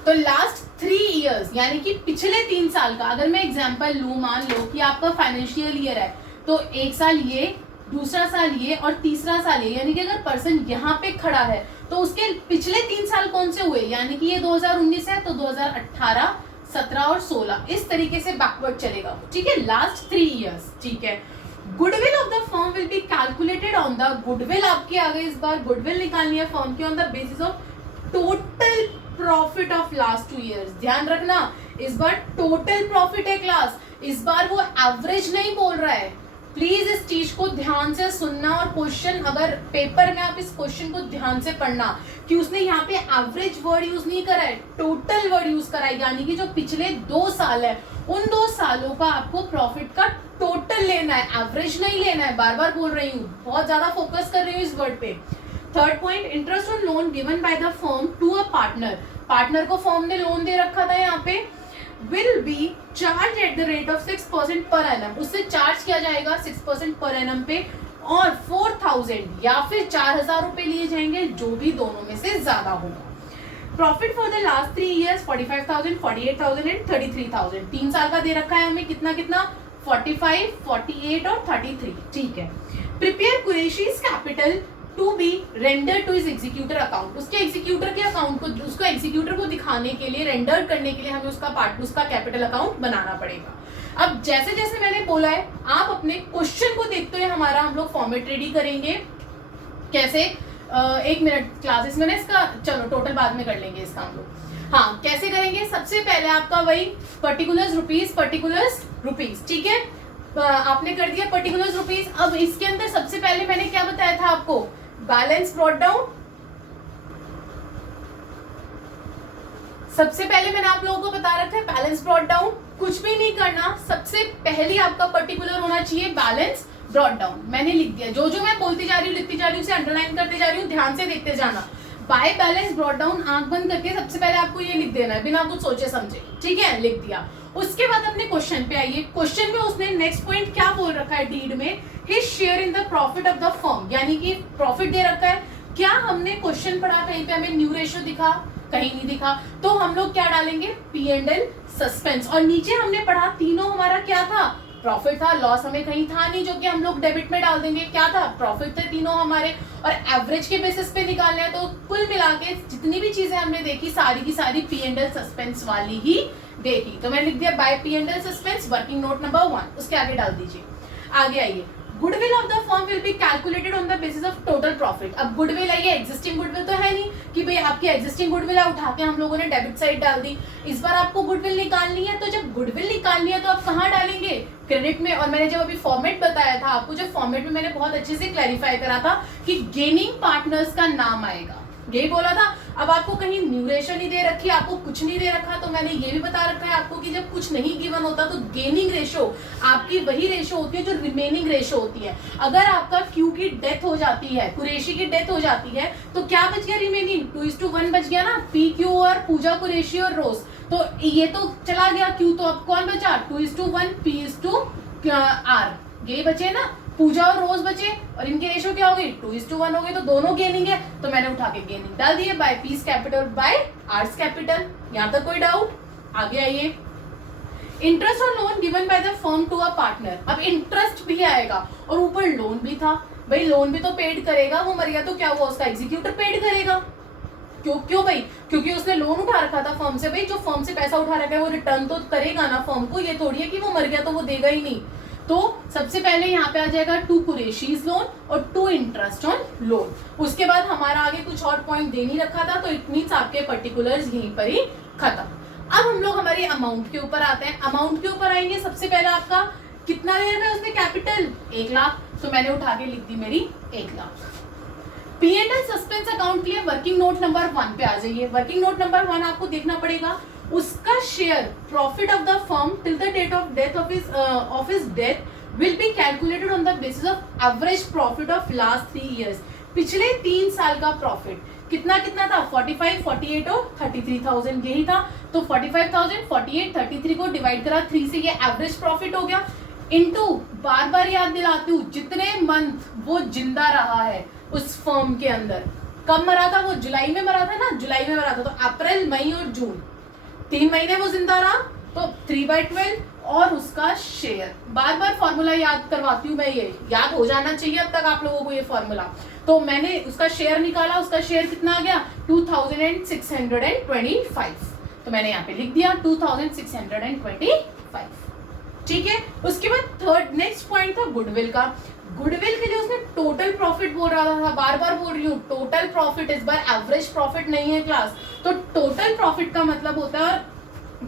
तो लास्ट 3 इयर्स यानी कि पिछले 3 साल का, अगर मैं एग्जांपल लूं, मान लो कि आपका फाइनेंशियल ईयर है, तो एक साल ये, दूसरा साल ये और तीसरा साल ये, यानी कि अगर पर्सन यहाँ पे खड़ा है तो उसके पिछले 3 साल कौन से हुए, यानी कि ये 2019 है तो 2018, 17 और 16, इस तरीके से बैकवर्ड चलेगा। ठीक है, लास्ट 3 इयर्स। ठीक है, goodwill of the firm will be calculated on the, goodwill आपकी आ गई, इस बार गुडविल निकालनी है फर्म की, on the basis of total profit of last 2 years. ध्यान रखना, इस बार टोटल प्रॉफिट है क्लास, इस बार वो एवरेज नहीं बोल रहा है। प्लीज इस चीज को ध्यान से सुनना, और क्वेश्चन अगर पेपर में आप इस क्वेश्चन को ध्यान से पढ़ना कि उसने यहाँ पे एवरेज वर्ड यूज नहीं करा है, टोटल वर्ड यूज करा है, यानी कि जो पिछले 2 साल है उन 2 सालों का आपको प्रॉफिट का टोटल लेना है, एवरेज नहीं लेना है। बार बार बोल रही हूँ, बहुत ज्यादा फोकस कर रही हूँ इस वर्ड पे। Third point, interest on loan given by the firm to a partner, partner को फर्म ने लोन दे रखा था यहाँ पे, will be charged at the rate of 6% per annum, उससे चार्ज किया जाएगा 6% per annum पे, और 4000 या फिर 4000 रुपए लिए जाएंगे, जो भी दोनों में से ज्यादा होगा। Profit for the last 3 years 45,000, 48,000 and 33,000। 3 साल का दे रखा है हमें, कितना कितना, 45, 48 और 33। ठीक है, prepare Qureshi's capital to be render to his executor account, उसके एग्जीक्यूटर के अकाउंट को, उसको एग्जीक्यूटर को दिखाने के लिए, रेंडर करने के लिए हमें उसका कैपिटल अकाउंट बनाना पड़ेगा। अब जैसे जैसे मैंने बोला है, आप अपने क्वेश्चन को देखते हुए हमारा हम लोग फॉर्मेट रेडी करेंगे। कैसे, 1 मिनट क्लासेस में ना इसका, चलो टोटल बाद में कर लेंगे इसका हम लोग। हाँ, कैसे करेंगे, सबसे पहले आपका वही पर्टिकुलर्स रुपीज। ठीक है, आपने कर दिया पर्टिकुलर्स रुपीज। अब इसके अंदर सबसे पहले मैंने क्या बताया था आपको, बैलेंस ब्रॉट डाउन। सबसे पहले मैंने आप लोगों को बता रखा है बैलेंस ब्रॉट डाउन, कुछ भी नहीं करना, सबसे पहले आपका पर्टिकुलर होना चाहिए बैलेंस ब्रॉट डाउन। मैंने लिख दिया, जो जो मैं बोलती जा रही हूँ, लिखती जा रही हूँ, उसे अंडरलाइन करते जा रही हूँ, ध्यान से देखते जाना। बाय बैलेंस ब्रॉट डाउन, आंख बंद करके सबसे पहले आपको ये लिख देना है, बिना कुछ सोचे समझे। ठीक है, लिख दिया। उसके बाद अपने क्वेश्चन पे आइए। क्वेश्चन में उसने नेक्स्ट पॉइंट क्या बोल रखा है डीड में, his share in the profit of the firm, यानी कि प्रॉफिट दे रखा है। क्या हमने क्वेश्चन पढ़ा, कहीं पे हमें न्यू रेशियो दिखा, कहीं नहीं दिखा, तो हम लोग क्या डालेंगे, P&L सस्पेंस। और नीचे हमने पढ़ा तीनों हमारा क्या था, प्रॉफिट था, लॉस हमें कहीं था नहीं, जो कि हम लोग डेबिट में डाल देंगे। क्या था, प्रॉफिट थे तीनों हमारे, और एवरेज के बेसिस पे निकालना है। तो कुल मिला के जितनी भी चीजें हमने देखी, सारी की सारी P&L सस्पेंस वाली ही देखी। तो मैंने लिख दिया by P&L suspense, working note number 1, उसके आगे डाल दीजिए। आगे आइए, goodwill of the firm will be calculated on the basis of total profit. अब गुडविल है, ये एग्जिस्टिंग गुडविल तो है नहीं कि भाई आपकी एग्जिस्टिंग गुडविल है, उठा के हम लोगों ने डेबिट साइड डाल दी। इस बार आपको गुडविल निकालनी है, तो जब गुडविल निकालनी है तो आप कहाँ डालेंगे, क्रेडिट में। और मैंने जब अभी फॉर्मेट बताया था आपको, जब फॉर्मेट में मैंने बहुत अच्छे से क्लैरिफाई करा था कि गेनिंग पार्टनर्स का नाम आएगा, यही बोला था। अब आपको कहीं न्यूरेशन नहीं दे रखी, आपको कुछ नहीं दे रखा, तो मैंने ये भी बता रखा है आपको कि जब कुछ नहीं गिवन होता तो गेनिंग रेशो आपकी वही रेशो होती है जो रिमेनिंग रेशो होती है। अगर आपका क्यू की डेथ हो जाती है, कुरैशी की डेथ हो जाती है, तो क्या बच गया रिमेनिंग, 2:1 बच गया ना, पी क्यू और पूजा, कुरैशी और रोज। तो ये तो चला गया क्यू, तो अब कौन बचा, 2:1 P/R, ये बचे ना। पूजा और रोज बचे और इनकी रेशियो क्या हो गई 2:1 हो गई, तो दोनों गेनिंग है, तो मैंने उठा के गेनिंग डाल दिए by P's capital by R's capital. यहां तक कोई डाउट? आगे आइए। इंटरेस्ट और loan given by the firm to a partner. अब इंटरेस्ट भी आएगा और ऊपर लोन भी था, भाई लोन भी तो पेड करेगा, वो मर गया तो क्या हुआ, उसका एग्जीक्यूटर पेड करेगा। क्यों भाई? क्योंकि उसने लोन उठा रखा था फर्म से, भाई जो फर्म से पैसा उठा रखा है वो रिटर्न तो करेगा ना फर्म को, ये थोड़ी है कि वो मर गया तो वो देगा ही नहीं। तो सबसे पहले यहाँ पे आ जाएगा टू कुरैशीज लोन और टू इंटरेस्ट ऑन लोन। उसके बाद हमारा आगे कुछ और पॉइंट दे नहीं रखा था, तो इट मीन्स आपके पर्टिकुलर्स यहीं पर ही खत्म। अब हम लोग हमारे अमाउंट के ऊपर आते हैं। अमाउंट के ऊपर आएंगे, सबसे पहले आपका कितना ले रखा है उसने कैपिटल 1 लाख, तो मैंने उठा के लिख दी मेरी 1 लाख। P&L सस्पेंस अकाउंट के लिए वर्किंग नोट नंबर 1 पे आ जाइए। वर्किंग नोट नंबर 1 आपको देखना पड़ेगा, उसका share profit of the firm till the date of death of his death will be calculated on the basis of average profit of last 3 years. पिछले 3 साल का profit कितना कितना था, 45, 48 और 33,000 यही था। तो 45,000, 48, 33 को डिवाइड करा 3 से, ये एवरेज प्रॉफिट हो गया, इनटू बार बार याद दिलाती हूँ जितने मंथ वो जिंदा रहा है उस फर्म के अंदर। कब मरा था वो? जुलाई में मरा था ना, जुलाई में मरा था, तो अप्रैल मई और जून 3 महीने वो जिंदा रहा, तो 3/12 और उसका शेयर। बार बार फॉर्मूला याद करवाती हूँ मैं, ये याद हो जाना चाहिए अब तक आप लोगों को ये फॉर्मूला। तो मैंने उसका शेयर निकाला, उसका शेयर कितना आ गया 2625, तो मैंने यहाँ पे लिख दिया 2625। ठीक है। उसके बाद थर्ड नेक्स्ट पॉइंट था गुडविल का। गुडविल के लिए उसने टोटल प्रॉफिट बोल रहा था, बार बार बोल रही हूँ टोटल प्रॉफिट, इस बार एवरेज प्रॉफिट नहीं है क्लास। तो टोटल प्रॉफिट का मतलब होता है, और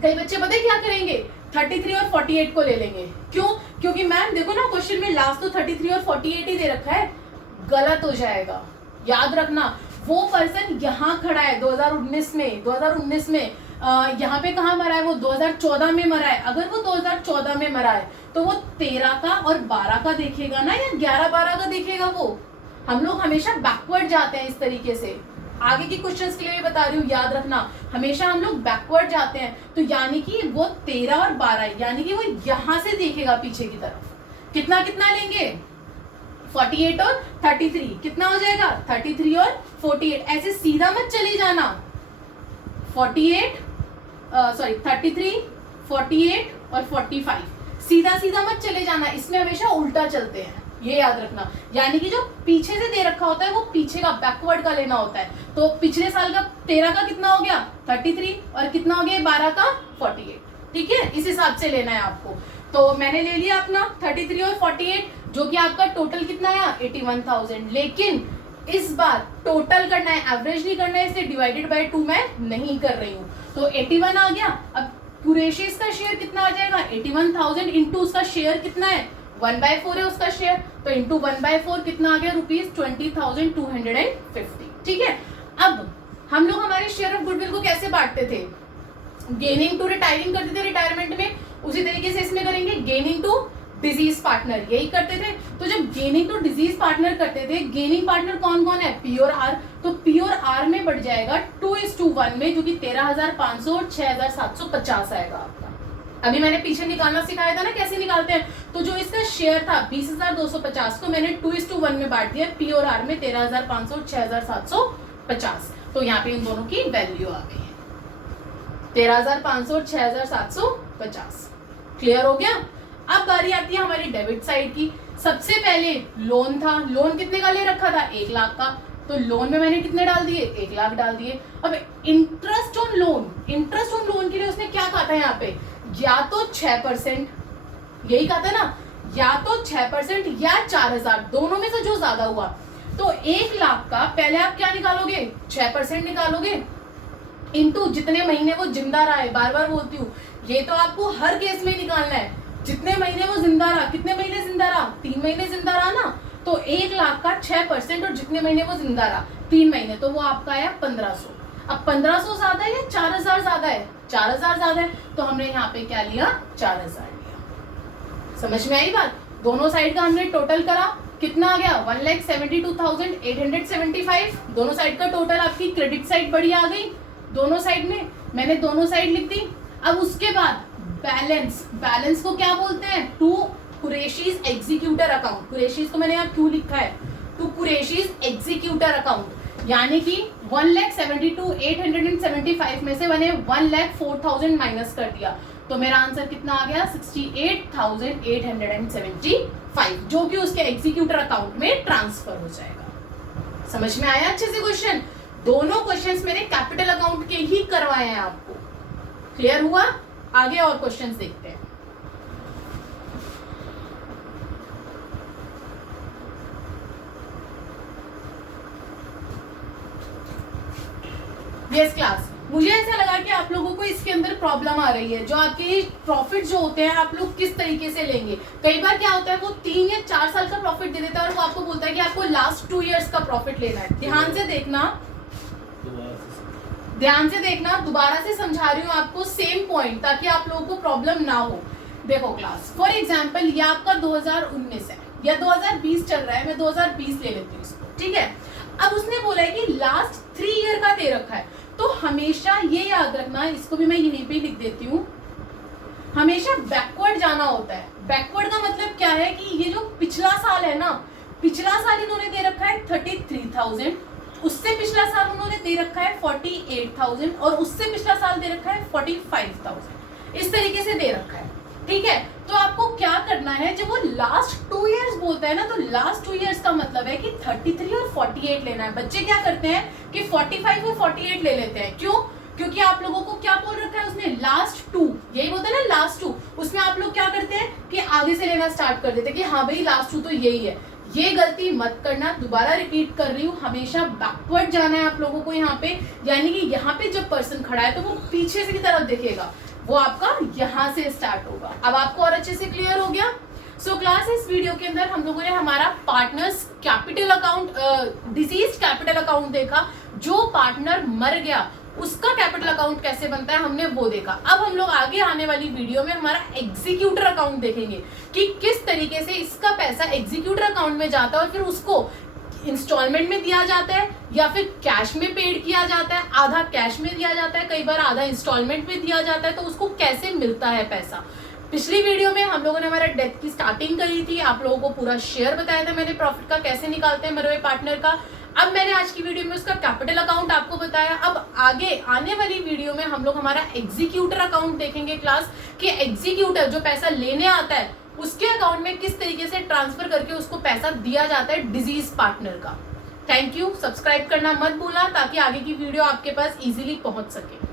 कई बच्चे पता है क्या करेंगे 33 और 48 को ले लेंगे। क्यों? क्योंकि मैम देखो ना क्वेश्चन में लास्ट तो 33 और 48 ही दे रखा है, गलत हो जाएगा। याद रखना वो पर्सन यहाँ खड़ा है 2019 में यहाँ पे कहाँ मरा है वो 2014 में मरा है। अगर वो 2014 में मरा है तो वो 13 का और 12 का देखेगा ना, या 11-12 का देखेगा। वो हम लोग हमेशा बैकवर्ड जाते हैं इस तरीके से। आगे की क्वेश्चंस के लिए भी बता रही हूँ, याद रखना हमेशा हम लोग बैकवर्ड जाते हैं। तो यानी कि वो 13 और 12 यानी कि वो यहाँ से देखेगा पीछे की तरफ। कितना कितना लेंगे 48 और 33, कितना हो जाएगा 33 और 48। ऐसे सीधा मत चले जाना, 33, 48 और 45 सीधा सीधा मत चले जाना, इसमें हमेशा उल्टा चलते हैं, ये याद रखना। यानी कि जो पीछे से दे रखा होता है वो पीछे का बैकवर्ड का लेना होता है। तो पिछले साल का 13 का कितना हो गया 33 और कितना हो गया 12 का 48। ठीक है, इस हिसाब से लेना है आपको। तो मैंने ले लिया अपना 33 और 48, जो कि आपका टोटल कितना आया 81,000। लेकिन इस बार टोटल करना है, एवरेज नहीं करना है, इसलिए डिवाइडेड बाय 2 मैं नहीं कर रही हूँ। तो 81 आ गया। अब कुरैशीज का शेयर कितना आ जाएगा 81,000 इंटू उसका शेयर कितना है 1/4 है उसका शेयर, तो इंटू 1/4 कितना आ गया ₹20,250। ठीक है। अब हम लोग हमारे शेयर ऑफ गुडविल को कैसे बांटते थे, गेनिंग टू रिटायरिंग करते थे रिटायरमेंट में, उसी तरीके से इसमें करेंगे गेनिंग टू डिजीज पार्टनर, यही करते थे। तो जब गेनिंग टू डिजीज पार्टनर करते थे, गेनिंग पार्टनर कौन कौन है पी और आर, तो पी और आर में बढ़ जाएगा 2:1 में, जो कि 13,500 और 6,750 आएगा आपका। अभी मैंने पीछे निकालना सिखाया था ना कैसे निकालते हैं। तो जो इसका शेयर था 20,250 को मैंने 2:1 में बांट दिया, पी और आर में 13,500 और 6,750। तो यहाँ पे इन दोनों की वैल्यू आ गई है 13,500 और 6,750। क्लियर हो गया। अब बारी आती है हमारी डेबिट साइड की। सबसे पहले लोन था, लोन कितने का ले रखा था 1 लाख का, तो लोन में मैंने कितने डाल दिए 1 लाख डाल दिए। अब interest on loan, interest on loan के लिए उसने क्या कहा था यहाँ पे, या तो 6%, यही कहा था ना, या तो 6% या 4,000, दोनों में से जो ज्यादा हुआ। तो 1 लाख का पहले आप क्या निकालोगे 6% निकालोगे, इंटू जितने महीने वो जिंदा रहा है। बार बार बोलती हूँ ये तो आपको हर केस में निकालना है, जितने महीने वो जिंदा रहा। कितने महीने जिंदा रहा 3 महीने जिंदा रहा ना, तो 1 लाख का 6% और जितने महीने वो जिंदा रहा 3 महीने, तो वो आपका आया 1,500। अब 1,500 ज्यादा है या 4,000 ज्यादा है, 4,000 ज्यादा है, तो हमने यहाँ पे क्या लिया 4,000 लिया। समझ में आई बात। दोनों साइड का हमने टोटल करा, कितना आ गया 1,72,875। दोनों साइड का टोटल, आपकी क्रेडिट साइड बड़ी आ गई दोनों साइड में, मैंने दोनों साइड लिख दी। अब उसके बाद बैलेंस, बैलेंस को क्या बोलते हैं to Qureshi's executor account, Qureshi's को मैंने यहाँ क्यों लिखा है, टू कुरैशीज एग्जीक्यूटर अकाउंट, यानी कि 1,72,875 में से मैंने 1,04,000 माइनस कर दिया, तो मेरा आंसर कितना आ गया 68,875, जो कि उसके एग्जीक्यूटर अकाउंट में ट्रांसफर हो जाएगा। समझ में आया अच्छे से क्वेश्चन? दोनों क्वेश्चंस मैंने कैपिटल अकाउंट के ही करवाए हैं आपको। क्लियर हुआ? आगे और क्वेश्चंस देखते हैं। यस क्लास, मुझे ऐसा लगा कि आप लोगों को इसके अंदर प्रॉब्लम आ रही है, जो आपके प्रॉफिट जो होते हैं आप लोग किस तरीके से लेंगे। कई बार क्या होता है वो 3 या 4 साल का प्रॉफिट दे देता है और वो आपको बोलता है कि आपको लास्ट 2 इयर्स का प्रॉफिट लेना है। ध्यान से देखना, दोबारा से समझा रही हूँ आपको सेम पॉइंट, ताकि आप लोगों को प्रॉब्लम ना हो। देखो क्लास, फॉर एग्जाम्पल ये आपका 2019 है या 2020 चल रहा है, मैं 2020 ले लेती हूँ इसको, ठीक है। अब उसने बोला है कि लास्ट 3 ईयर का दे रखा है, तो हमेशा ये याद रखना, इसको भी मैं यहीं पे लिख देती हूँ, हमेशा बैकवर्ड जाना होता है। बैकवर्ड का मतलब क्या है कि ये जो पिछला साल है ना, पिछला साल इन्होंने दे रखा है 33,000, उससे पिछला साल उन्होंने दे रखा है 48,000 और उससे पिछला साल दे रखा है 45,000, इस तरीके से दे रखा है, ठीक है। तो आपको क्या करना है, जब वो लास्ट 2 इयर्स बोलता है ना, तो लास्ट 2 इयर्स का मतलब है कि 33 और 48 लेना है। बच्चे क्या करते हैं कि 45 और 48 ले लेते हैं, क्यों? क्योंकि आप लोगों को क्या बोल रखा है उसने, लास्ट 2, यही बोलते हैं ना लास्ट 2, उसमें आप लोग क्या करते हैं कि आगे से लेना स्टार्ट कर देते हैं कि हाँ भाई लास्ट 2 तो यही है। ये गलती मत करना, दोबारा रिपीट कर रही हूँ, हमेशा बैकवर्ड जाना है आप लोगों को यहाँ पे, यानी कि यहाँ पे जब पर्सन खड़ा है तो वो पीछे से की तरफ देखेगा, वो आपका यहाँ से स्टार्ट होगा। अब आपको और अच्छे से क्लियर हो गया? सो क्लास, इस वीडियो के अंदर हम लोगों ने हमारा partners capital account, disease capital account देखा, जो पार्टनर मर गया उसका कैपिटल अकाउंट कैसे बनता है हमने वो देखा। अब हम लोग आगे आने वाली वीडियो में हमारा एग्जीक्यूटर अकाउंट देखेंगे कि किस तरीके से इसका पैसा एग्जीक्यूटर अकाउंट में जाता है और फिर उसको इंस्टॉलमेंट में दिया जाता है या फिर कैश में पेड किया जाता है, आधा कैश में दिया जाता है, कई बार आधा इंस्टॉलमेंट में दिया जाता है, तो उसको कैसे मिलता है पैसा। पिछली वीडियो में हम लोगों ने हमारा डेथ की स्टार्टिंग करी थी, आप लोगों को पूरा शेयर बताया था मैंने प्रॉफिट का कैसे निकालते हैं मरे हुए पार्टनर का। अब मैंने आज की वीडियो में उसका कैपिटल अकाउंट आपको बताया। अब आगे आने वाली वीडियो में हम लोग हमारा एग्जीक्यूटर अकाउंट देखेंगे क्लास, कि एग्जीक्यूटर जो पैसा लेने आता है उसके अकाउंट में किस तरीके से ट्रांसफर करके उसको पैसा दिया जाता है डिजीज पार्टनर का। थैंक यू, सब्सक्राइब करना मत भूलना ताकि आगे की वीडियो आपके पास इजीली पहुंच सके।